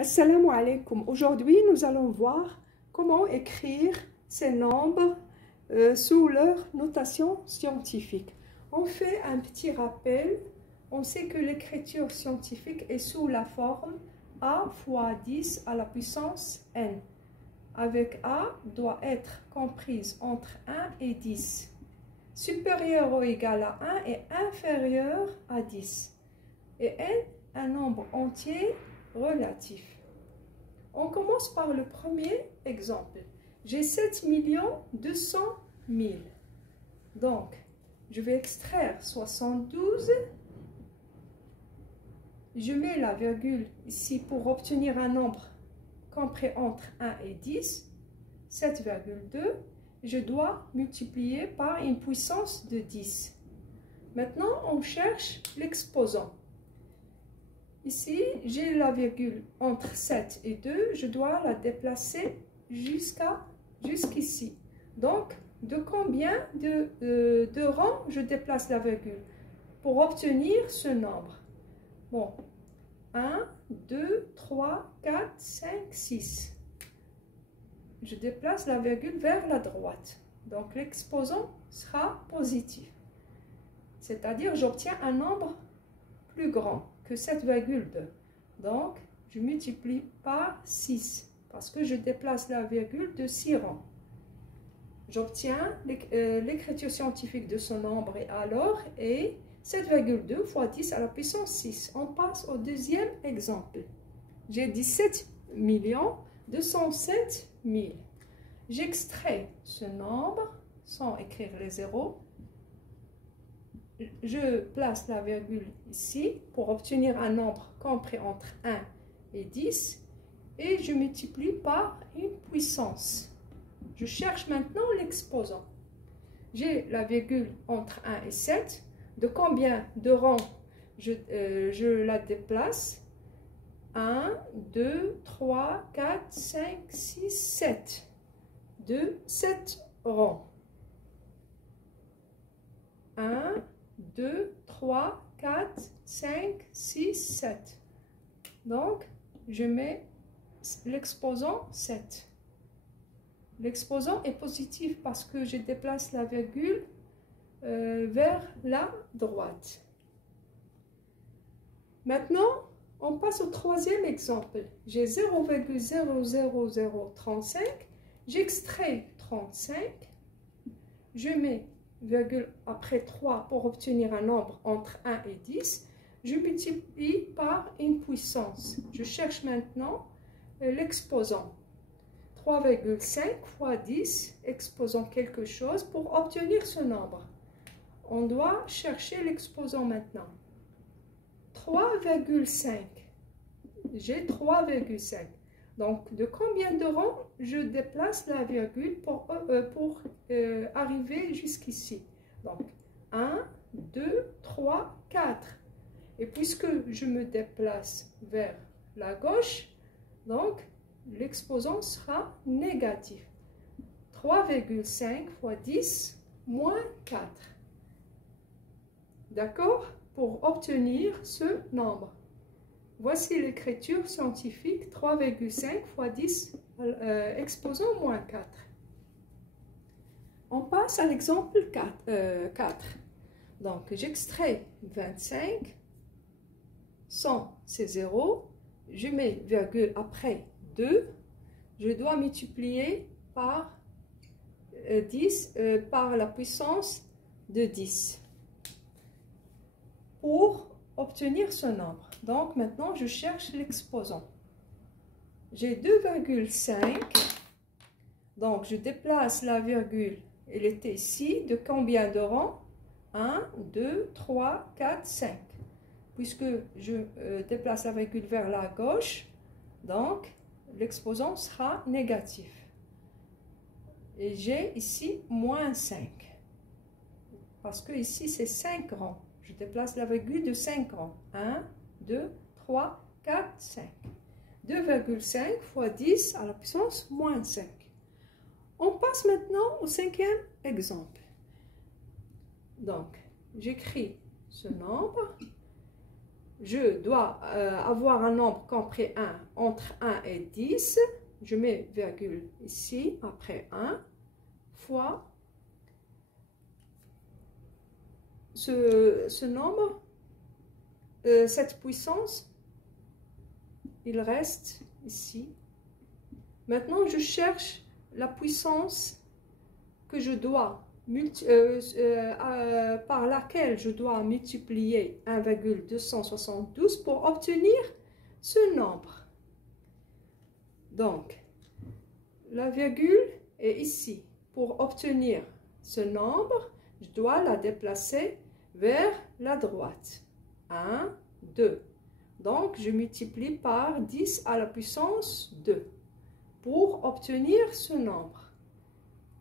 Assalamu alaikum. Aujourd'hui, nous allons voir comment écrire ces nombres sous leur notation scientifique. On fait un petit rappel. On sait que l'écriture scientifique est sous la forme A fois 10 à la puissance n, avec A doit être comprise entre 1 et 10, supérieur ou égal à 1 et inférieur à 10, et n un nombre entier relatif. On commence par le premier exemple. J'ai 7 200 000. Donc, je vais extraire 72. Je mets la virgule ici pour obtenir un nombre compris entre 1 et 10. 7,2. Je dois multiplier par une puissance de 10. Maintenant, on cherche l'exposant. Ici, j'ai la virgule entre 7 et 2. Je dois la déplacer jusqu'ici. Donc, de combien de rangs je déplace la virgule pour obtenir ce nombre? Bon, 1, 2, 3, 4, 5, 6. Je déplace la virgule vers la droite. Donc, l'exposant sera positif. C'est-à-dire, j'obtiens un nombre plus grand que 7,2. Donc, je multiplie par 6 parce que je déplace la virgule de 6 rangs. J'obtiens l'écriture scientifique de ce nombre et alors est 7,2 fois 10 à la puissance 6. On passe au deuxième exemple. J'ai 17 207 000. J'extrais ce nombre sans écrire les zéros. Je place la virgule ici pour obtenir un nombre compris entre 1 et 10 et je multiplie par une puissance. Je cherche maintenant l'exposant. J'ai la virgule entre 1 et 7. De combien de rangs je la déplace? 1, 2, 3, 4, 5, 6, 7. De 7 rangs. 1, 2, 3, 4, 5, 6, 7. Donc, je mets l'exposant 7. L'exposant est positif parce que je déplace la virgule vers la droite. Maintenant, on passe au troisième exemple. J'ai 0,00035. J'extrais 35. Je mets virgule après 3 pour obtenir un nombre entre 1 et 10. Je multiplie par une puissance. Je cherche maintenant l'exposant. 3,5 fois 10, exposant quelque chose pour obtenir ce nombre. On doit chercher l'exposant maintenant. 3,5. J'ai 3,5. Donc, de combien de rangs je déplace la virgule pour arriver jusqu'ici? Donc, 1, 2, 3, 4. Et puisque je me déplace vers la gauche, donc, l'exposant sera négatif. 3,5 fois 10 moins 4. D'accord? Pour obtenir ce nombre. Voici l'écriture scientifique 3,5 fois 10 exposant moins 4. On passe à l'exemple 4. Donc, j'extrais 25. 100, c'est 0. Je mets virgule après 2. Je dois multiplier par 10 par la puissance de 10 pour obtenir ce nombre. Donc, maintenant, je cherche l'exposant. J'ai 2,5. Donc, je déplace la virgule. Elle était ici. De combien de rangs? 1, 2, 3, 4, 5. Puisque je déplace la virgule vers la gauche, donc, l'exposant sera négatif. Et j'ai ici moins 5. Parce que ici, c'est 5 rangs. Je déplace la virgule de 5 rangs. 1, 2, 3, 4, 5. 2,5 fois 10 à la puissance moins 5. On passe maintenant au cinquième exemple. Donc, j'écris ce nombre. je dois avoir un nombre compris entre 1 et 10. Je mets virgule ici, après 1, fois ce nombre, cette puissance, il reste ici. Maintenant, je cherche la puissance que je dois par laquelle je dois multiplier 1,272 pour obtenir ce nombre. Donc, la virgule est ici. Pour obtenir ce nombre, je dois la déplacer vers la droite. 1, 2. Donc, je multiplie par 10 à la puissance 2 pour obtenir ce nombre.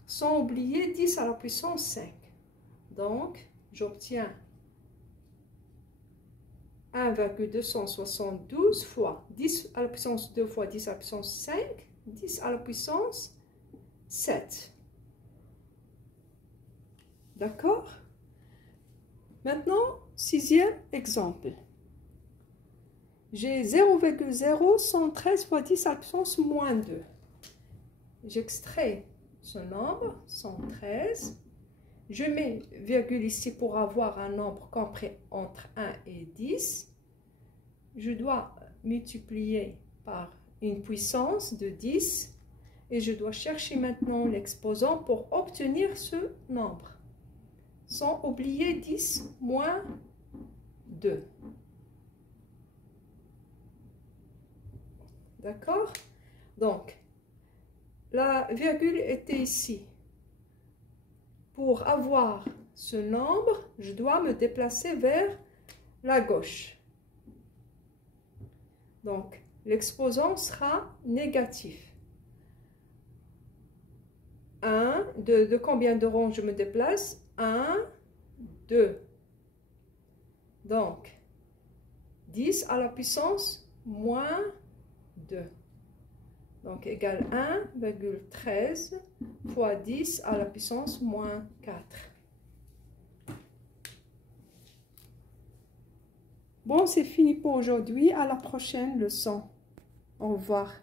Sans oublier 10 à la puissance 5. Donc, j'obtiens 1,272 fois 10 à la puissance 2 fois 10 à la puissance 5, 10 à la puissance 7. D'accord? Maintenant, sixième exemple. J'ai 0,0113 fois 10 à la puissance moins 2. J'extrais ce nombre, 113. Je mets virgule ici pour avoir un nombre compris entre 1 et 10. Je dois multiplier par une puissance de 10 et je dois chercher maintenant l'exposant pour obtenir ce nombre. Sans oublier 10 moins 2. D'accord? Donc, la virgule était ici. Pour avoir ce nombre, je dois me déplacer vers la gauche. Donc, l'exposant sera négatif. 1, de combien de rangs je me déplace? 1, 2. Donc, 10 à la puissance moins 2. Donc, égale 1,13 fois 10 à la puissance moins 4. Bon, c'est fini pour aujourd'hui. À la prochaine leçon. Au revoir.